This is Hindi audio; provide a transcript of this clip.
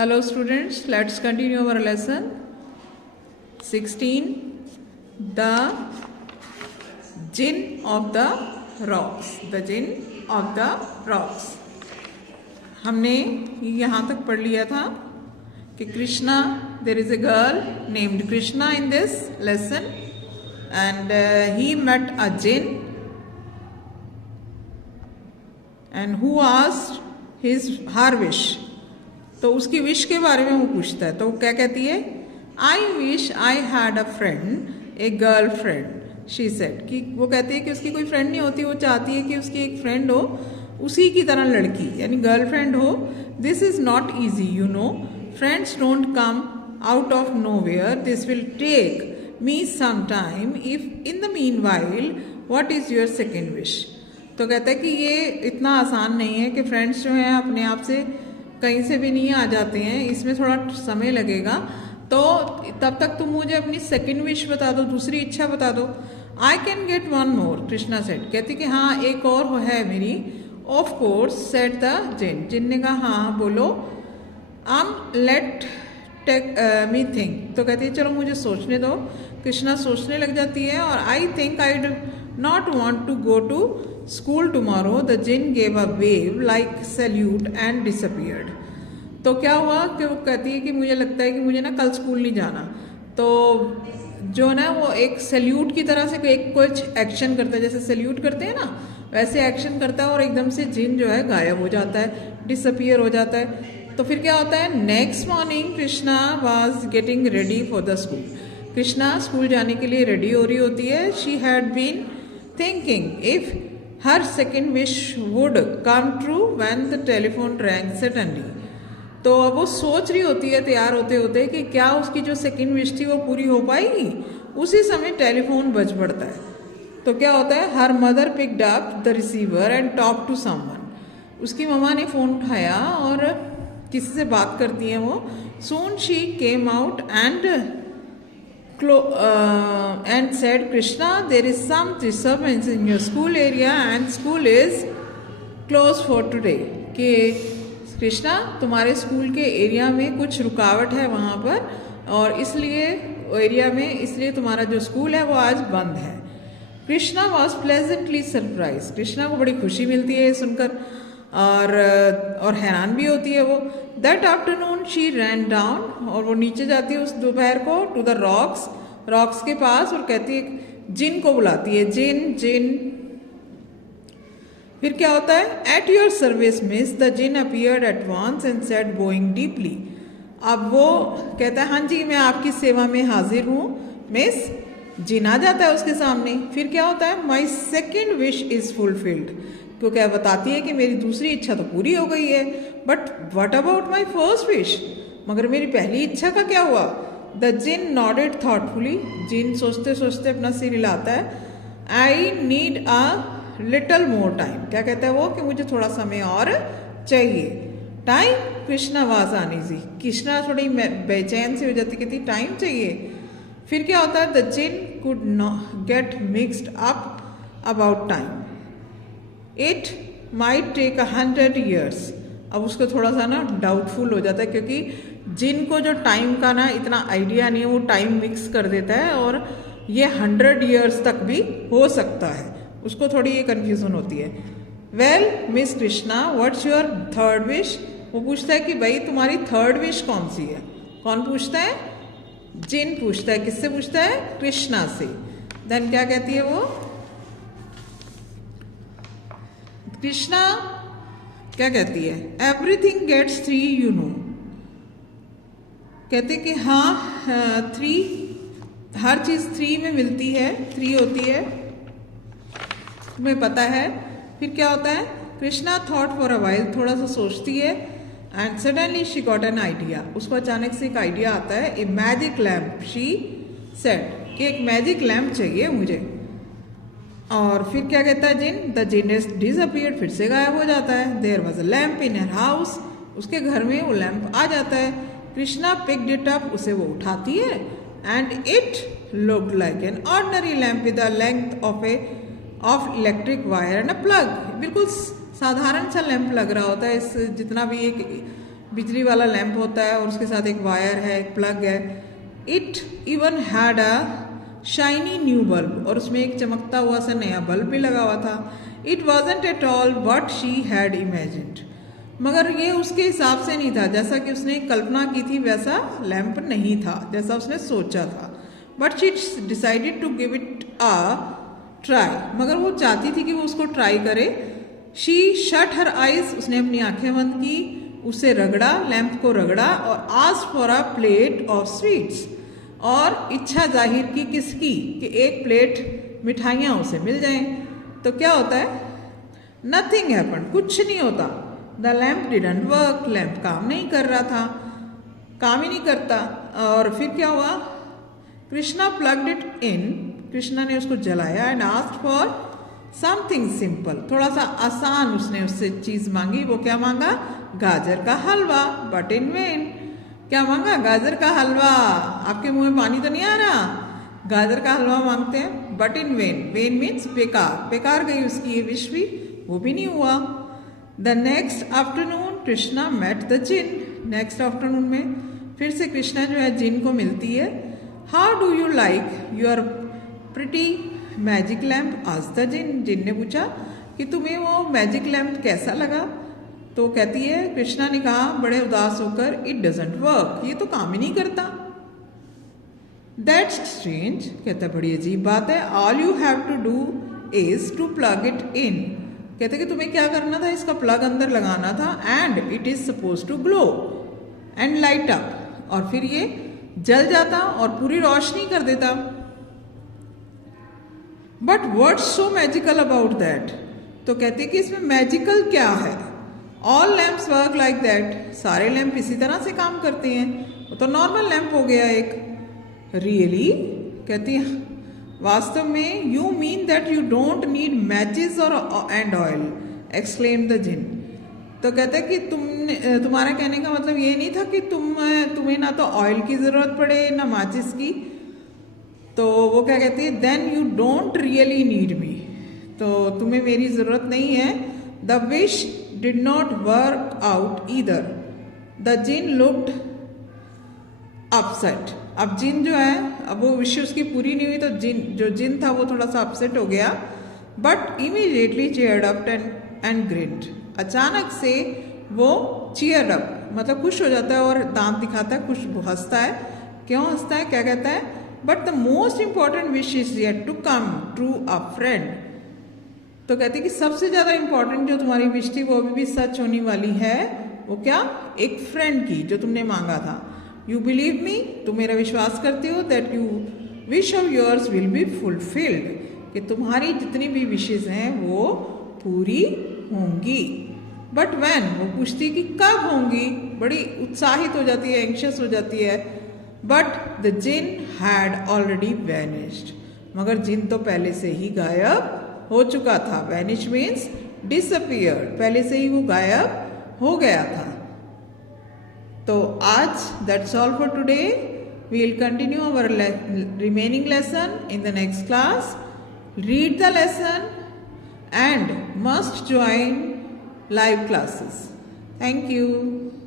Hello students, let's continue our lesson 16, the Jinn of the Rocks. The Jinn of the Rocks. हमने यहाँ तक पढ़ लिया था कि Krishna, there is a girl named Krishna in this lesson and he met a jinn and who asked her wish. तो उसकी विश के बारे में वो पूछता है, तो वो क्या कहती है, I wish I had a friend, a girl friend, she said, कि वो कहती है कि उसकी कोई फ्रेंड नहीं होती, वो चाहती है कि उसकी एक फ्रेंड हो, उसी की तरह लड़की यानी गर्ल फ्रेंड हो. This is not easy, you know, friends don't come out of nowhere, this will take me some time, if in the meanwhile what is your second wish. तो कहता है कि ये इतना आसान नहीं है कि फ्रेंड्स जो हैं अपने आप से कहीं से भी नहीं आ जाते हैं, इसमें थोड़ा समय लगेगा, तो तब तक तुम मुझे अपनी सेकंड विश बता दो, दूसरी इच्छा बता दो. I can get one more, Krishna said, कहती कि हाँ एक और है मेरी. ऑफ कोर्स सेड द जिन, जिन ने कहा हाँ बोलो. लेट टेक मी थिंक, तो कहती है चलो मुझे सोचने दो. कृष्णा सोचने लग जाती है और I think I do not want to go to school tomorrow. The jinn gave a wave like salute and disappeared. तो क्या हुआ कि वो कहती है कि मुझे लगता है कि मुझे ना कल स्कूल नहीं जाना. तो जो ना वो एक सैल्यूट की तरह से एक कुछ एक्शन करता है, जैसे सैल्यूट करते हैं ना वैसे एक्शन करता है और एकदम से जिन जो है गायब हो जाता है, डिसअपियर हो जाता है. तो फिर क्या होता है, next morning Krishna was getting ready for the school. Krishna school जाने के लिए रेडी हो रही होती है. She had been thinking if her second wish would come true when the telephone rang suddenly. तो अब वो सोच रही होती है तैयार होते होते कि क्या उसकी जो सेकेंड विश थी वो पूरी हो पाएगी. उसी समय टेलीफोन बज पड़ता है. तो क्या होता है, her mother picked up the receiver and talk to someone. उसकी मम्मा ने फ़ोन उठाया और किसी से बात करती हैं वो. Soon she came out and said, Krishna, there is some disturbance in your school area and school is closed for today. कि कृष्णा तुम्हारे स्कूल के एरिया में कुछ रुकावट है वहाँ पर और इसलिए एरिया में इसलिए तुम्हारा जो स्कूल है वो आज बंद है. Krishna was pleasantly surprise. Krishna को बड़ी खुशी मिलती है सुनकर और हैरान भी होती है वो. That afternoon she rain down, और वो नीचे जाती है उस दोपहर को टू द रॉक्स के पास और कहती है, जिन को बुलाती है, जिन जिन. फिर क्या होता है, at your service miss. The jinn appeared at once and said bowing deeply. अब वो कहता है हाँ जी मैं आपकी सेवा में हाजिर हूँ मिस. जिन आ जाता है उसके सामने. फिर क्या होता है, my second wish is fulfilled. तो क्या बताती है कि मेरी दूसरी इच्छा तो पूरी हो गई है, but what about my first wish, मगर मेरी पहली इच्छा का क्या हुआ. The jinn nodded thoughtfully. जिन सोचते सोचते अपना सिर हिलाता है. I need a little more time. क्या कहता है वो कि मुझे थोड़ा समय और चाहिए. Time, Krishna was uneasy. Krishna थोड़ी बेचैन सी हो जाती, कहती टाइम चाहिए. फिर क्या होता है, the jinn could get mixed up about time. It might take 100 years. अब उसको थोड़ा सा ना डाउटफुल हो जाता है क्योंकि जिन को जो टाइम का ना इतना आइडिया नहीं है, वो टाइम मिक्स कर देता है और ये 100 years तक भी हो सकता है. उसको थोड़ी ये कन्फ्यूजन होती है. Well miss Krishna what's your third wish. वो पूछता है कि भाई तुम्हारी थर्ड विश कौन सी है. कौन पूछता है, जिन पूछता है. किससे पूछता है, कृष्णा से. देन क्या कहती है वो, कृष्णा क्या कहती है, एवरीथिंग गेट्स 3 यू नो. कहते कि हाँ 3, हर चीज़ 3 में मिलती है, 3 होती है, तुम्हें पता है. फिर क्या होता है, Krishna thought for a while. थोड़ा सा सोचती है and suddenly she got an idea. उसको अचानक से एक आइडिया आता है. A magic lamp, she said, कि एक मैजिक लैम्प चाहिए मुझे. और फिर क्या कहता है jinn, the jinn is disappeared. फिर से गायब हो जाता है. There was a lamp in her house. उसके घर में वो लैम्प आ जाता है. Krishna picked it up. उसे वो उठाती है and it looked like an ordinary lamp with the length of electric wire and a plug. बिल्कुल साधारण सा लैंप लग रहा होता है. इस जितना भी एक बिजली वाला लैंप होता है और उसके साथ एक वायर है, एक प्लग है. It even had a shiny new bulb, और उसमें एक चमकता हुआ सा नया बल्ब भी लगा हुआ था. It wasn't at all what she had imagined, मगर ये उसके हिसाब से नहीं था, जैसा कि उसने कल्पना की थी वैसा लैंप नहीं था, जैसा उसने सोचा था. But she decided to give it a try, मगर वो चाहती थी कि वो उसको ट्राई करे. शी शट हर आइज, उसने अपनी आंखें बंद की, उसे रगड़ा, लैंप को रगड़ा, और asked for a plate of sweets, और इच्छा जाहिर की किसकी, कि एक प्लेट मिठाइयाँ उसे मिल जाएं. तो क्या होता है, नथिंग हैपेंड, कुछ नहीं होता. The lamp didn't work, lamp काम नहीं कर रहा था, काम ही नहीं करता. और फिर क्या हुआ, Krishna plugged it in, Krishna ने उसको जलाया. And asked for something simple, थोड़ा सा आसान उसने उससे चीज़ मांगी. वो क्या मांगा, गाजर का हलवा. बट इन वेन, क्या मांगा, गाजर का हलवा. आपके मुंह में पानी तो नहीं आ रहा, गाजर का हलवा मांगते हैं. But in when, when means बेकार, बेकार गई उसकी ये विश भी, वो भी नहीं हुआ. The next afternoon Krishna met the jinn, next afternoon में फिर से कृष्णा जो है जिन को मिलती है. How do you like your pretty magic lamp, आज द जिन, जिन ने पूछा कि तुम्हें वो मैजिक लैम्प कैसा लगा. तो कहती है, कृष्णा ने कहा बड़े उदास होकर, इट डजंट वर्क, ये तो काम ही नहीं करता. दैट्स स्ट्रेंज, कहता है बड़ी अजीब बात है. All you have to do is to plug it in, कहते कि तुम्हें क्या करना था, इसका प्लग अंदर लगाना था. And it is suppose to glow and light up, और फिर ये जल जाता और पूरी रोशनी कर देता. But what's so magical about that, तो कहते कि इसमें मैजिकल क्या है. All lamps work like that, सारे लैंप इसी तरह से काम करते हैं, वो तो नॉर्मल लैंप हो गया एक. रियली, कहती है वास्तव में. You mean that you don't need matches और एंड ऑयल, एक्सक्लेम द जिन. तो कहते हैं कि तुम्हारा कहने का मतलब ये नहीं था कि तुम्हें ना तो ऑयल की ज़रूरत पड़े ना माचिस की. तो वो क्या कहती है, then you don't really need me, तो तुम्हें मेरी ज़रूरत नहीं है. The wish did not work out either, the jinn looked upset. अब जिन जो है, अब वो विश उसकी पूरी नहीं हुई, तो जिन था वो थोड़ा सा अपसेट हो गया. But immediately cheered up and grinned, अचानक से वो चीयर्ड अप मतलब खुश हो जाता है और दांत दिखाता है, खुश हंसता है. क्यों हंसता है, क्या कहता है, but the most important wish is yet to come true a friend. तो कहते हैं कि सबसे ज़्यादा इंपॉर्टेंट जो तुम्हारी विश थी वो अभी भी सच होने वाली है. वो क्या, एक फ्रेंड की, जो तुमने मांगा था. यू बिलीव मी, तुम मेरा विश्वास करते हो, that you wish of yours will be fulfilled, कि तुम्हारी जितनी भी विशेज़ हैं वो पूरी होंगी. बट वैन, वो पूछती कि कब होंगी, बड़ी उत्साहित हो जाती है, एंक्शस हो जाती है. But the jinn had already vanished, मगर जिन तो पहले से ही गायब हो चुका था. वैनिश मीन्स डिसअपियर, पहले से ही वो गायब हो गया था. तो आज that's all for today. We will continue our remaining lesson in the next class. Read the lesson and must join live classes. Thank you.